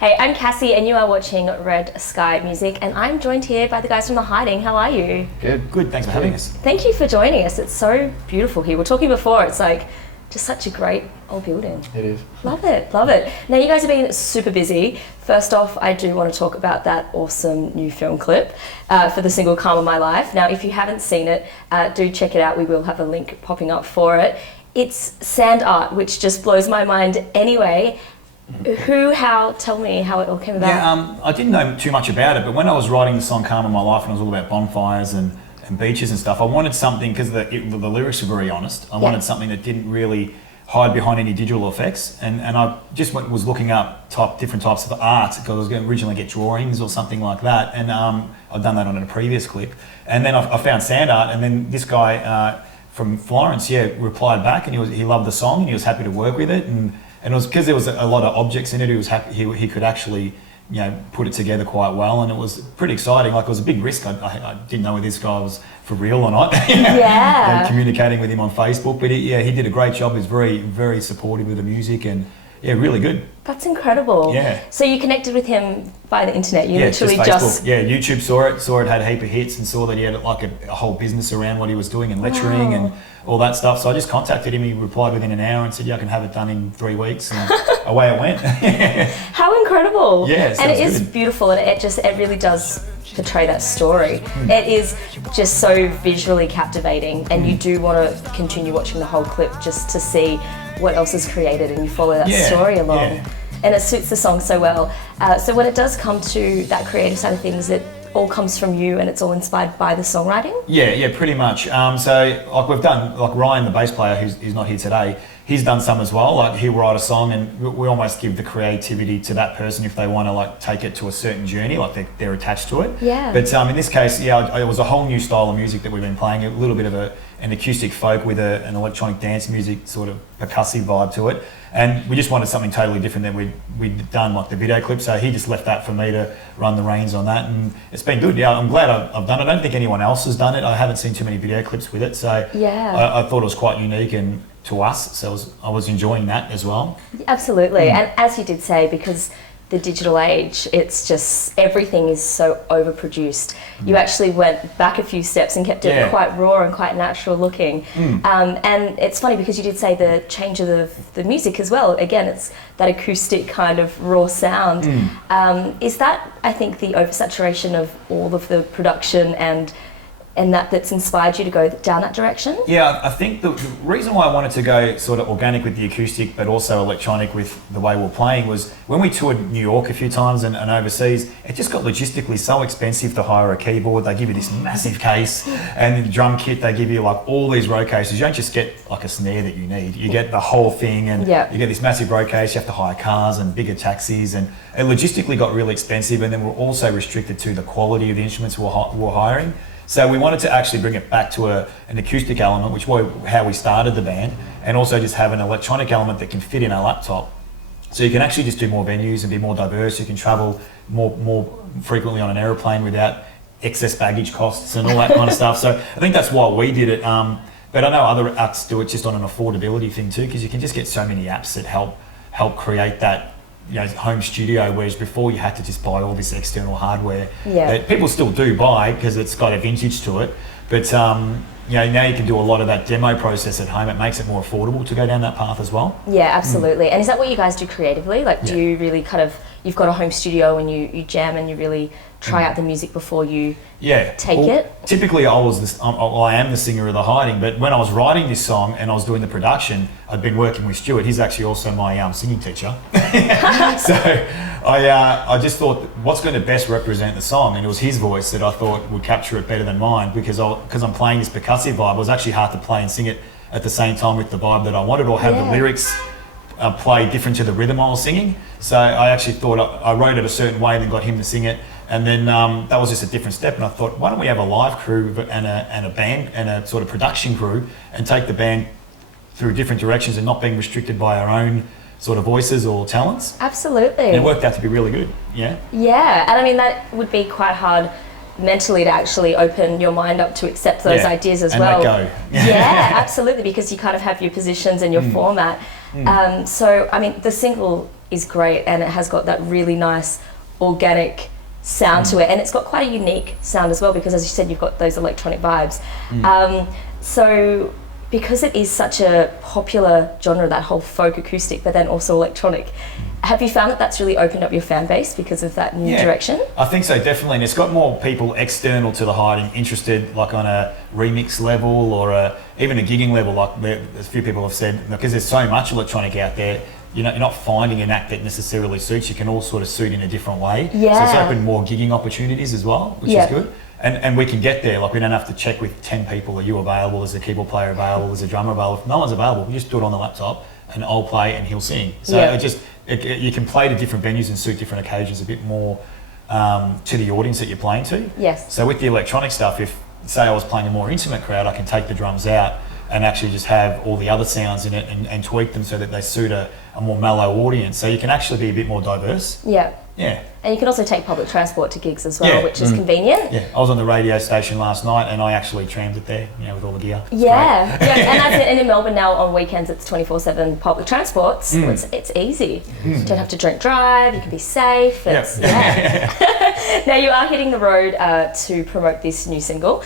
Hey, I'm Cassie and you are watching Red Sky Music, and I'm joined here by the guys from The Hiding. How are you? Good. Thanks for having us. Thank you for joining us. It's so beautiful here. We were talking before, it's like just such a great old building. It is. Love it, love it. Now you guys have been super busy. First off, I do want to talk about that awesome new film clip for the single Calm of My Life. Now if you haven't seen it, do check it out. We will have a link popping up for it. It's sand art, which just blows my mind anyway. Tell me how it all came about. Yeah, I didn't know too much about it, but when I was writing the song Calm of My Life, and it was all about bonfires and beaches and stuff, I wanted something, because the lyrics were very honest, I wanted something that didn't really hide behind any digital effects, and I just was looking up different types of art, because I was going to originally get drawings or something like that, and I'd done that on a previous clip, and then I found sand art, and then this guy from Florence, replied back, and he loved the song, and he was happy to work with it, and it was because there was a lot of objects in it. He was happy he could actually, put it together quite well, and it was pretty exciting. Like, it was a big risk. I didn't know whether this guy was for real or not. Yeah. Communicating with him on Facebook, but he did a great job. He's very, very supportive of the music, and really good. That's incredible. Yeah. So you connected with him via the internet. You literally just YouTube saw it had a heap of hits, and saw that he had like a whole business around what he was doing and lecturing and all that stuff. So I just contacted him. He replied within an hour and said, I can have it done in 3 weeks, and away it went. How incredible. Yeah, and it is beautiful, and it really does portray that story. It is just so visually captivating, and you do want to continue watching the whole clip just to see what else is created, and you follow that story along. And it suits the song so well. So when it does come to that creative side of things, it all comes from you, and it's all inspired by the songwriting? Yeah, pretty much. So like we've done, like Ryan, the bass player, who's not here today, he's done some as well. Like, he'll write a song, and we almost give the creativity to that person if they want to like take it to a certain journey, like they're attached to it. Yeah. But in this case, it was a whole new style of music that we've been playing, a little bit of an acoustic folk with an electronic dance music sort of percussive vibe to it. And we just wanted something totally different than we'd done, like the video clip. So he just left that for me to run the reins on that, and it's been good. Yeah, I'm glad I've done it. I don't think anyone else has done it. I haven't seen too many video clips with it, so I thought it was quite unique and to us. So I was enjoying that as well. Absolutely, and as you did say, because the digital age, it's just everything is so overproduced. You actually went back a few steps and kept it quite raw and quite natural looking. And it's funny because you did say the change of the music as well. Again, it's that acoustic kind of raw sound. Is that, I think, the oversaturation of all of the production and that's inspired you to go down that direction? Yeah, I think the reason why I wanted to go sort of organic with the acoustic but also electronic with the way we're playing was when we toured New York a few times and overseas, it just got logistically so expensive to hire a keyboard. They give you this massive case, and the drum kit, they give you like all these row cases. You don't just get like a snare that you need, you get the whole thing, and you get this massive row case. You have to hire cars and bigger taxis, and it logistically got really expensive, and then we're also restricted to the quality of the instruments we're hiring. So we wanted to actually bring it back to an acoustic element, which was how we started the band, and also just have an electronic element that can fit in a laptop. So you can actually just do more venues and be more diverse. You can travel more frequently on an aeroplane without excess baggage costs and all that kind of stuff. So I think that's why we did it. But I know other apps do it just on an affordability thing too, because you can just get so many apps that help create that home studio, whereas before you had to just buy all this external hardware that people still do buy because it's got a vintage to it. But now you can do a lot of that demo process at home. It makes it more affordable to go down that path as well. Yeah, absolutely. And is that what you guys do creatively? Like, do you really you've got a home studio and you jam and you really try out the music before you take it? Typically, I am the singer of The Hiding, but when I was writing this song and I was doing the production, I'd been working with Stewart. He's actually also my singing teacher. So I just thought, what's going to best represent the song? And it was his voice that I thought would capture it better than mine, because I'm playing this percussive vibe. It was actually hard to play and sing it at the same time with the vibe that I wanted, or have the lyrics play different to the rhythm I was singing. So I actually thought I wrote it a certain way and then got him to sing it. And then that was just a different step. And I thought, why don't we have a live crew and a band and a sort of production crew, and take the band through different directions and not being restricted by our own sort of voices or talents. Absolutely. And it worked out to be really good. Yeah. Yeah, and I mean that would be quite hard mentally to actually open your mind up to accept those ideas as well. And let go. Yeah, absolutely, because you kind of have your positions and your format. So, I mean, the single is great, and it has got that really nice organic sound to it, and it's got quite a unique sound as well, because as you said, you've got those electronic vibes. So because it is such a popular genre, that whole folk acoustic, but then also electronic, have you found that that's really opened up your fan base because of that new direction? I think so, definitely. And it's got more people external to the hiding interested, like on a remix level or even a gigging level. Like a few people have said, because there's so much electronic out there, you're not finding an act that necessarily suits. You can all sort of suit in a different way. Yeah. So it's opened more gigging opportunities as well, which is good. And we can get there. Like, we don't have to check with 10 people, are you available, is a keyboard player available, is a drummer available. If no one's available, we just do it on the laptop and I'll play and he'll sing. So you can play to different venues and suit different occasions a bit more to the audience that you're playing to. Yes. So with the electronic stuff, if say I was playing a more intimate crowd, I can take the drums out and actually just have all the other sounds in it and tweak them so that they suit a more mellow audience. So you can actually be a bit more diverse. Yeah. Yeah. And you can also take public transport to gigs as well, which is convenient. Yeah, I was on the radio station last night and I actually trammed it there, with all the gear. It's great. And that's it. And in Melbourne now on weekends it's 24/7 public transport. So it's easy. You don't have to drink drive, you can be safe. Now you are hitting the road to promote this new single,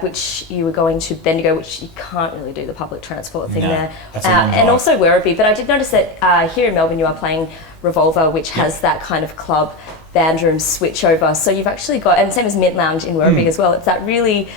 which you were going to Bendigo, which you can't really do the public transport thing there. That's a long drive. And also Werribee. But I did notice that here in Melbourne you are playing Revolver, which has that kind of club band room switch over. So you've actually got, and same as Mint Lounge in Werribee as well, it's that really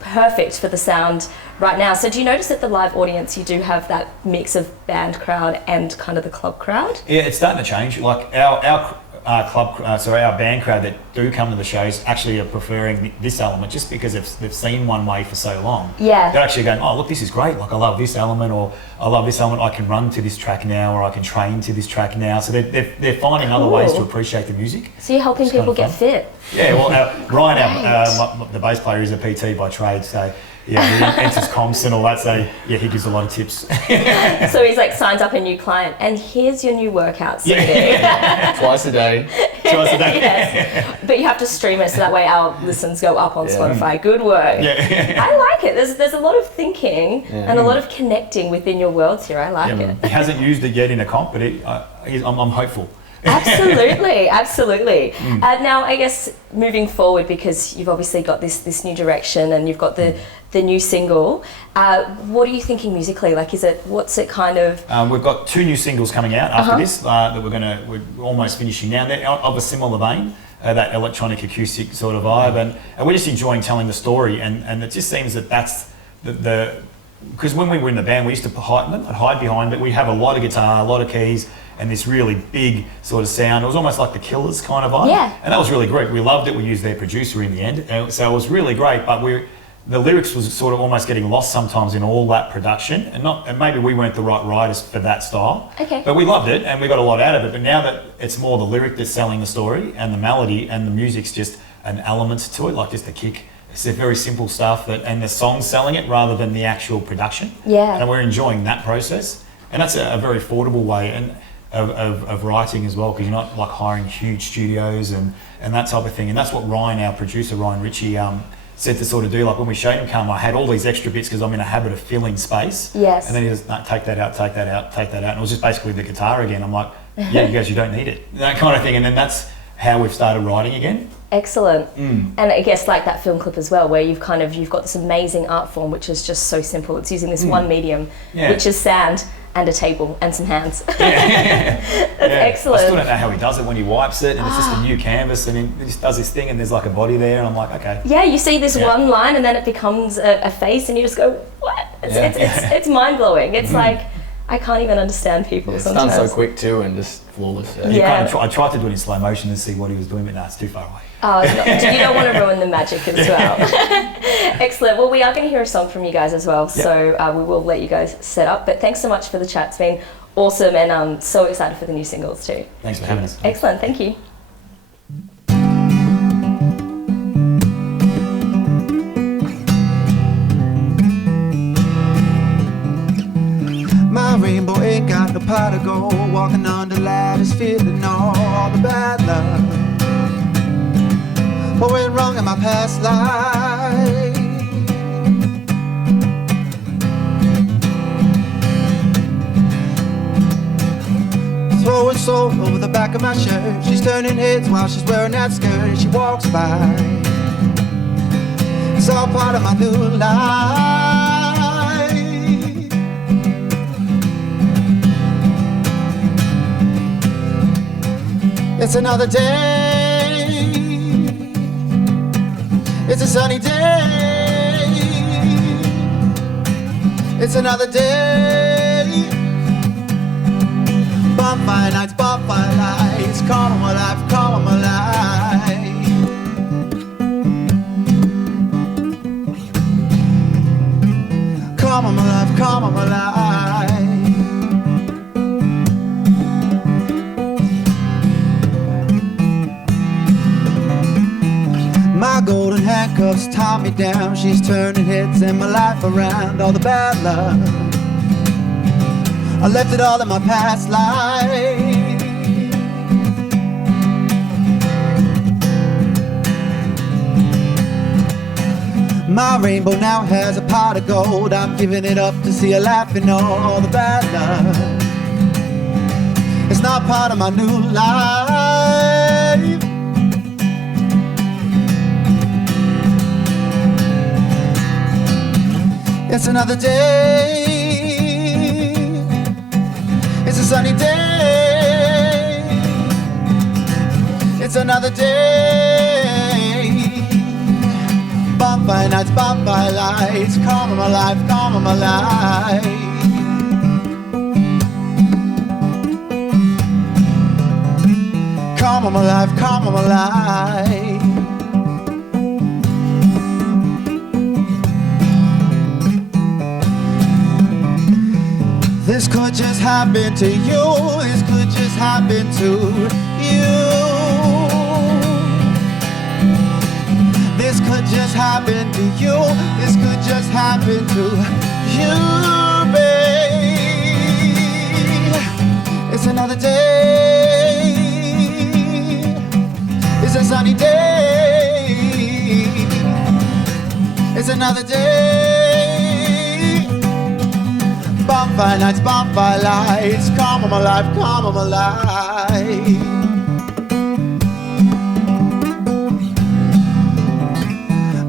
perfect for the sound right now. So do you notice that the live audience, you do have that mix of band crowd and kind of the club crowd? Yeah, it's starting to change. Like our our band crowd that do come to the shows actually are preferring this element just because they've seen one way for so long. Yeah. They're actually going, oh look, this is great. Like I love this element, or I love this element. I can run to this track now, or I can train to this track now. So they're finding other ways to appreciate the music. So you're helping people get fit. Yeah. Well, Ryan, the bass player, is a PT by trade, so. Yeah, he enters comps and all that, so he gives a lot of tips. So he's like signs up a new client, and here's your new workout CD. Twice a day. Yes. But you have to stream it so that way our listens go up on Spotify. Good work. Yeah. I like it. There's a lot of thinking and a lot of connecting within your worlds here. I like it. He hasn't used it yet in a comp, but I'm hopeful. Absolutely. Now, I guess moving forward, because you've obviously got this new direction and you've got the new single, what are you thinking musically? Like, what's it kind of? We've got 2 new singles coming out after this that we're almost finishing now. They're of a similar vein, that electronic acoustic sort of vibe, and we're just enjoying telling the story, and it just seems that that's because when we were in the band, we used to hide behind it. We have a lot of guitar, a lot of keys, and this really big sort of sound. It was almost like the Killers kind of vibe. Yeah. And that was really great. We loved it. We used their producer in the end. And so it was really great, but the lyrics was sort of almost getting lost sometimes in all that production, and maybe we weren't the right writers for that style. Okay. But we loved it and we got a lot out of it. But now that it's more the lyric that's selling the story and the melody, and the music's just an element to it, like just a kick. It's a very simple stuff and the song's selling it rather than the actual production. Yeah. And we're enjoying that process. And that's a very affordable way of writing as well, because you're not like hiring huge studios and that type of thing. And that's what Ryan, our producer, Ryan Ritchie, said to sort of do. Like when we showed him I had all these extra bits because I'm in a habit of filling space. Yes. And then he goes, no, take that out, take that out, take that out. And it was just basically the guitar again. I'm like, yeah, you guys, you don't need it. That kind of thing. And then that's how we've started writing again. Excellent. And I guess like that film clip as well, where you've got this amazing art form which is just so simple. It's using this one medium, which is sand and a table and some hands. That's excellent. I still don't know how he does it when he wipes it, and it's just a new canvas, and he just does his thing, and there's like a body there, and I'm like, okay. Yeah, you see this one line, and then it becomes a face, and you just go, what? It's mind blowing. It's like, I can't even understand people sometimes. It's done so quick too, and just flawless. I tried to do it in slow motion to see what he was doing, but no, it's too far away. Oh, you don't want to ruin the magic as well. Excellent. Well, we are going to hear a song from you guys as well, so we will let you guys set up. But thanks so much for the chat. It's been awesome, and I'm so excited for the new singles too. Thanks for having us. Excellent. Thank you. My rainbow ain't got no pot of gold. Walking on the ladders, feeling all the bad luck. What went wrong in my past life? throw her soul over the back of my shirt. She's turning heads while she's wearing that skirt. She walks by. It's all part of my new life. It's another day. It's a sunny day. It's another day. Bonfire nights, bonfire lights. Come on my life, come on my life. Come on my life, come on my life. My golden handcuffs tie me down. She's turning heads in my life around. All the bad love, I left it all in my past life. My rainbow now has a pot of gold. I'm giving it up to see her laughing. All the bad love, it's not part of my new life. It's another day. It's a sunny day. It's another day. Bonfire nights, bonfire lights. Come on my life, come on my life. Come on my life, come on my life. This could just happen to you. This could just happen to you. This could just happen to you. This could just happen to you, babe. It's another day. It's a sunny day. It's another day. Bonfire nights, bonfire lights. Come on my life, come on my life.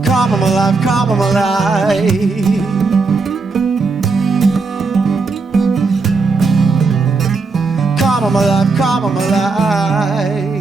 Come on my life, come on my life. Come on my life, come on my life.